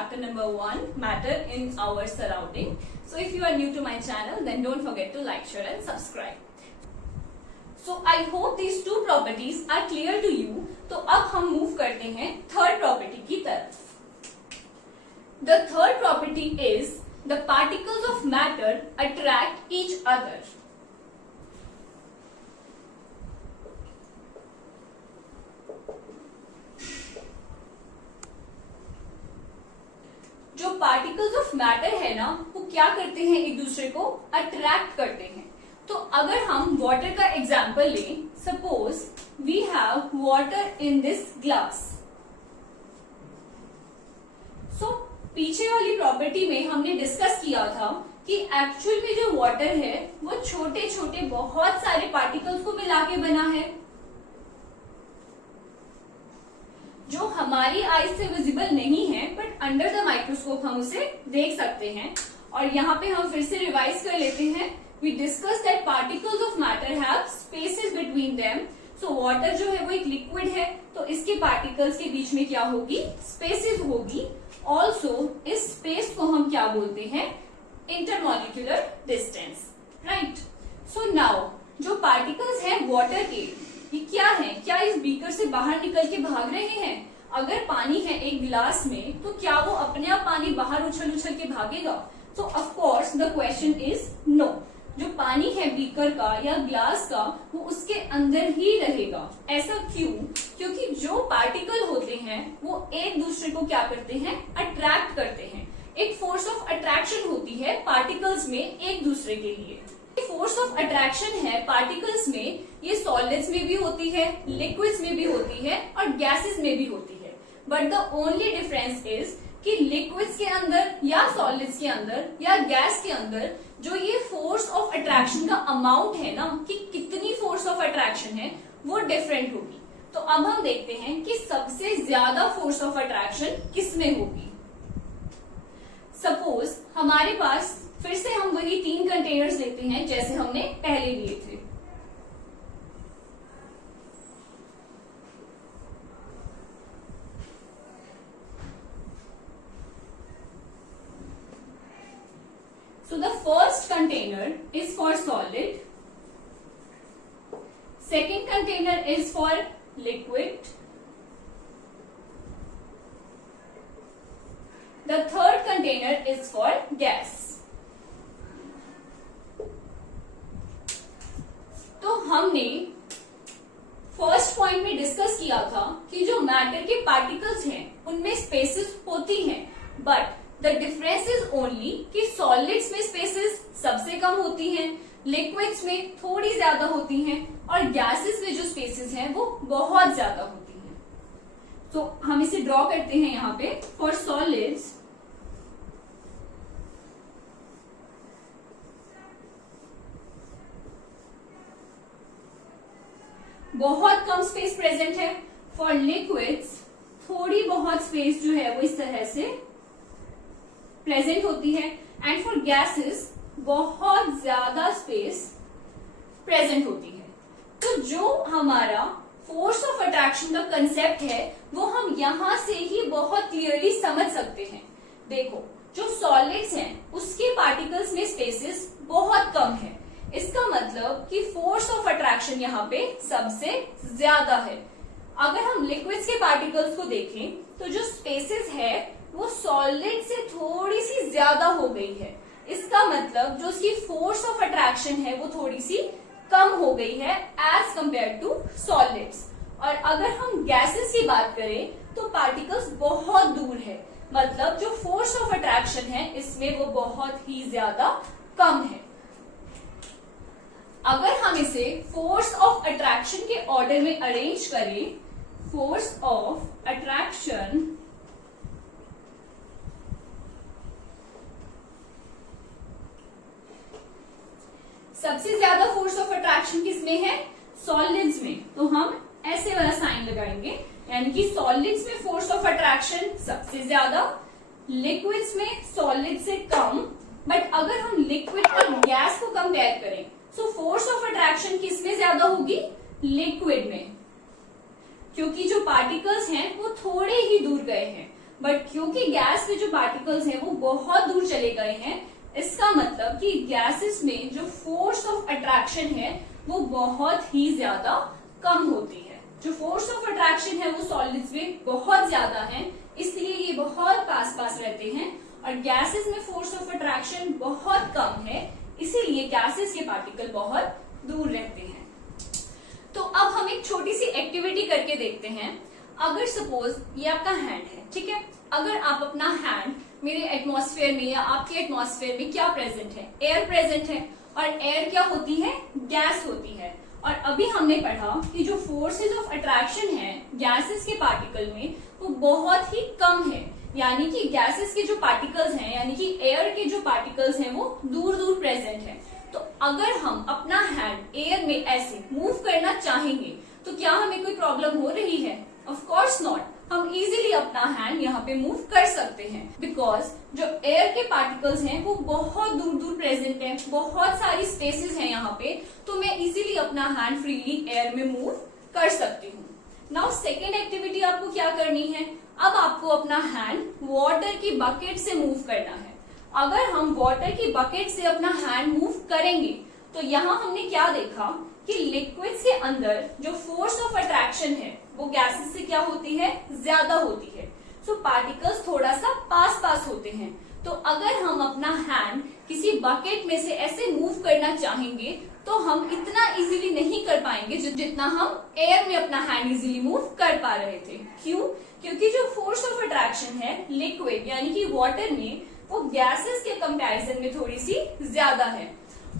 chapter number 1, matter in our surrounding. So if you are new to my channel, then don't forget to like, share and subscribe. So I hope these two properties are clear to you. तो अब हम move करते हैं third property की तरफ. The third property is the particles of matter attract each other. जो particles of matter है ना, वो क्या करते हैं, एक दूसरे को अट्रैक्ट करते हैं. तो अगर हम वाटर का एग्जाम्पल लें, suppose we have water in this glass. So पीछे वाली प्रॉपर्टी में हमने डिस्कस किया था कि एक्चुअल में जो वाटर है वो छोटे छोटे बहुत सारे पार्टिकल्स को मिला के बना है, जो हमारी आईज से विजिबल नहीं है, बट अंडर द माइक्रोस्कोप हम उसे देख सकते हैं. और यहाँ पे हम फिर से रिवाइज कर लेते हैं. We discuss that particles of matter have spaces between them. So water जो है वो एक लिक्विड है, तो इसके पार्टिकल्स के बीच में क्या होगी, स्पेसेस होगी. ऑल्सो इस स्पेस को हम क्या बोलते हैं, intermolecular distance, right. So now जो पार्टिकल्स हैं वाटर के, ये क्या है, क्या इस बीकर से बाहर निकल के भाग रहे हैं? अगर पानी है एक गिलास में, तो क्या वो अपने आप पानी बाहर उछल उछल के भागेगा? तो of course the question is no. जो पानी है बीकर का या ग्लास का, वो उसके अंदर ही रहेगा. ऐसा क्यों? क्योंकि जो पार्टिकल होते हैं वो एक दूसरे को क्या करते हैं, अट्रैक्ट करते हैं. एक फोर्स ऑफ अट्रैक्शन होती है पार्टिकल्स में एक दूसरे के लिए. फोर्स ऑफ अट्रैक्शन है पार्टिकल्स में, ये सॉलिड्स में भी होती है, लिक्विड्स में भी होती है और गैसेस में भी होती है. But the only difference is कि लिक्विड्स के अंदर या सॉलिड्स के अंदर या गैस के अंदर जो ये फोर्स ऑफ अट्रैक्शन का अमाउंट है ना, कि कितनी फोर्स ऑफ अट्रैक्शन है, वो डिफरेंट होगी. तो अब हम देखते हैं कि सबसे ज्यादा फोर्स ऑफ अट्रैक्शन किसमें होगी. सपोज हमारे पास फिर से हम वही 3 कंटेनर्स लेते हैं जैसे हमने पहले लिए थे. So the first container is for solid, second container is for liquid, the third container is for gas. तो हमने फर्स्ट पॉइंट में डिस्कस किया था कि जो मैटर के पार्टिकल्स हैं उनमें स्पेसेस होती हैं, but the difference is only कि सॉलिड्स में स्पेसेस सबसे कम होती हैं, लिक्विड्स में थोड़ी ज्यादा होती हैं और गैसेस में जो स्पेसेस हैं वो बहुत ज्यादा होती हैं. तो हम इसे ड्रॉ करते हैं यहाँ पे. फॉर सॉलिड्स बहुत कम स्पेस प्रेजेंट है, फॉर लिक्विड्स थोड़ी बहुत स्पेस जो है वो इस तरह से प्रेजेंट होती है, एंड फॉर गैसेस बहुत ज्यादा स्पेस प्रेजेंट होती है. तो जो हमारा फोर्स ऑफ अट्रैक्शन का कंसेप्ट है वो हम यहां से ही बहुत क्लियरली समझ सकते हैं. देखो, जो सॉलिड्स हैं उसके पार्टिकल्स में स्पेसेस बहुत कम है. इसका मतलब कि फोर्स ऑफ अट्रैक्शन यहाँ पे सबसे ज्यादा है. अगर हम लिक्विड्स के पार्टिकल्स को देखें तो जो स्पेसेस है वो सॉलिड से थोड़ी सी ज्यादा हो गई है. इसका मतलब जो उसकी फोर्स ऑफ अट्रैक्शन है वो थोड़ी सी कम हो गई है एज कंपेयर टू सॉलिड्स. और अगर हम गैसेस की बात करें तो पार्टिकल्स बहुत दूर है, मतलब जो फोर्स ऑफ अट्रैक्शन है इसमें वो बहुत ही ज्यादा कम है. अगर हम इसे फोर्स ऑफ अट्रैक्शन के ऑर्डर में अरेंज करें, फोर्स ऑफ अट्रैक्शन सबसे ज्यादा फोर्स ऑफ अट्रैक्शन किसमें है, सॉलिड्स में. तो हम ऐसे वाला साइन लगाएंगे, यानी कि सॉलिड्स में फोर्स ऑफ अट्रैक्शन सबसे ज्यादा, लिक्विड्स में सॉलिड से कम. बट अगर हम लिक्विड और गैस को कंपेयर करें, सो फोर्स ऑफ अट्रैक्शन किसमें ज्यादा होगी, लिक्विड में, क्योंकि जो पार्टिकल्स हैं वो थोड़े ही दूर गए हैं. बट क्योंकि गैस में जो पार्टिकल्स हैं वो बहुत दूर चले गए हैं, इसका मतलब कि गैसेस में जो फोर्स ऑफ अट्रैक्शन है वो बहुत ही ज्यादा कम होती है। जो फोर्स ऑफ अट्रैक्शन है वो सॉलिड्स में बहुत ज्यादा है, इसलिए ये बहुत पास पास रहते हैं, और गैसेस में फोर्स ऑफ अट्रैक्शन बहुत कम है, इसीलिए गैसेस के पार्टिकल बहुत दूर रहते हैं। तो अब हम एक छोटी सी एक्टिविटी करके देखते हैं। अगर सपोज ये आपका हैंड है, ठीक है, अगर आप अपना हैंड मेरे एटमॉस्फेयर में या आपके एटमॉस्फेयर में क्या प्रेजेंट है, एयर प्रेजेंट है, और एयर क्या होती है, गैस होती है। और अभी हमने पढ़ा कि जो फोर्सेस ऑफ अट्रैक्शन है गैसेस के पार्टिकल में वो बहुत ही कम है, यानी कि गैसेस के जो पार्टिकल्स हैं यानी कि एयर के जो पार्टिकल्स हैं वो दूर दूर प्रेजेंट है। तो अगर हम अपना हैंड एयर में ऐसे मूव करना चाहेंगे तो क्या हमें कोई प्रॉब्लम हो रही है? ऑफ कोर्स नॉट, हम इजीली अपना हैंड यहाँ पे मूव कर सकते हैं, बिकॉज जो एयर के पार्टिकल्स हैं वो बहुत दूर दूर प्रेजेंट हैं, बहुत सारी स्पेसेस हैं यहाँ पे, तो मैं इजीली अपना हैंड फ्रीली एयर में मूव कर सकती हूँ। नाउ सेकेंड एक्टिविटी आपको क्या करनी है, अब आपको अपना हैंड वाटर की बकेट से मूव करना है। अगर हम वाटर की बकेट से अपना हैंड मूव करेंगे तो यहाँ हमने क्या देखा कि लिक्विड्स के अंदर जो फोर्स ऑफ अट्रैक्शन है वो गैसेस से क्या होती है, ज्यादा होती है। सो पार्टिकल्स थोड़ा सा पास पास होते हैं। तो अगर हम अपना हैंड किसी बकेट में से ऐसे मूव करना चाहेंगे तो हम इतना इजीली नहीं कर पाएंगे जितना हम एयर में अपना हैंड इजीली मूव कर पा रहे थे। क्यों? क्योंकि जो फोर्स ऑफ अट्रैक्शन है लिक्विड यानी कि वाटर में वो गैसेस के कंपैरिजन में थोड़ी सी ज्यादा है।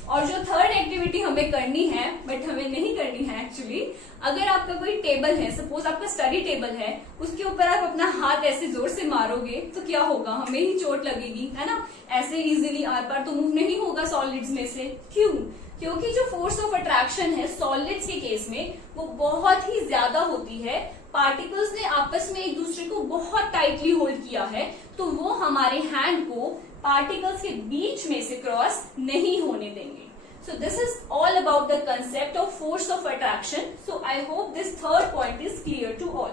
और जो थर्ड एक्टिविटी हमें करनी है, बट हमें नहीं करनी है एक्चुअली, अगर आपका कोई टेबल है, सपोज आपका स्टडी टेबल है, उसके ऊपर आप अपना हाथ ऐसे जोर से मारोगे तो क्या होगा, हमें ही चोट लगेगी, है ना। ऐसे इजीली आर पार तो मूव नहीं होगा सॉलिड्स में से। क्यों? क्योंकि जो फोर्स ऑफ अट्रैक्शन है सॉलिड्स के केस में वो बहुत ही ज्यादा होती है। पार्टिकल्स ने आपस में एक दूसरे को बहुत टाइटली होल्ड किया है, तो वो हमारे हैंड को पार्टिकल्स के बीच में से क्रॉस नहीं होने देंगे। So this is all about the concept of force of attraction. So I hope this third point is clear to all.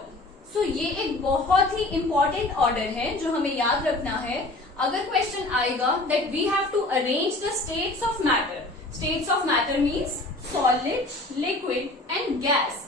So ये एक बहुत ही important order है जो हमें याद रखना है। अगर क्वेश्चन आएगा that we have to arrange the states of matter. States of matter means solid, liquid and gas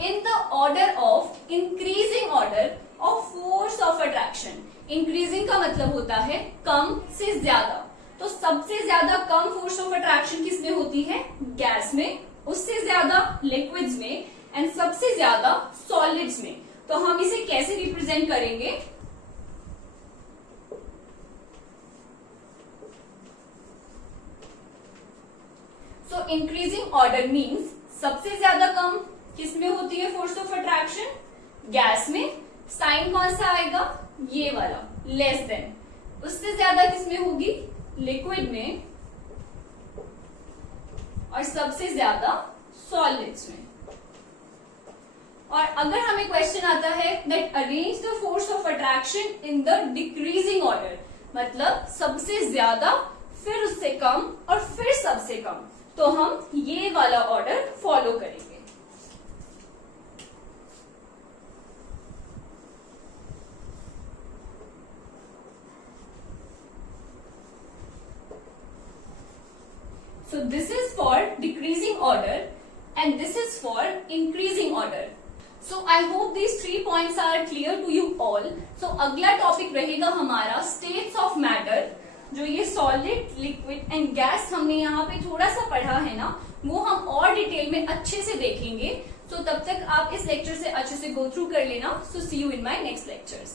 in the order of increasing order of force of attraction. Increasing का मतलब होता है कम से ज्यादा। तो सबसे ज्यादा कम फोर्स ऑफ अट्रैक्शन किसमें होती है, गैस में, उससे ज्यादा लिक्विड्स में एंड सबसे ज्यादा सॉलिड्स में। तो हम इसे कैसे रिप्रेजेंट करेंगे, सो इंक्रीजिंग ऑर्डर मीन्स सबसे ज्यादा कम किसमें होती है फोर्स ऑफ अट्रैक्शन, गैस में। साइन कौन सा आएगा, ये वाला, लेस देन। उससे ज्यादा किसमें होगी, लिक्विड में, और सबसे ज्यादा सॉलिड्स में। और अगर हमें क्वेश्चन आता है that arrange the force of attraction in the decreasing order, मतलब सबसे ज्यादा फिर उससे कम और फिर सबसे कम, तो हम ये वाला ऑर्डर फॉलो करेंगे। So this is for decreasing order and this is for increasing order. So I hope these 3 points are clear to you all. So अगला टॉपिक रहेगा हमारा states of matter, जो ये solid, liquid and gas हमने यहाँ पे थोड़ा सा पढ़ा है ना, वो हम और डिटेल में अच्छे से देखेंगे। So तब तक आप इस लेक्चर से अच्छे से go through कर लेना। So see you in my next lectures.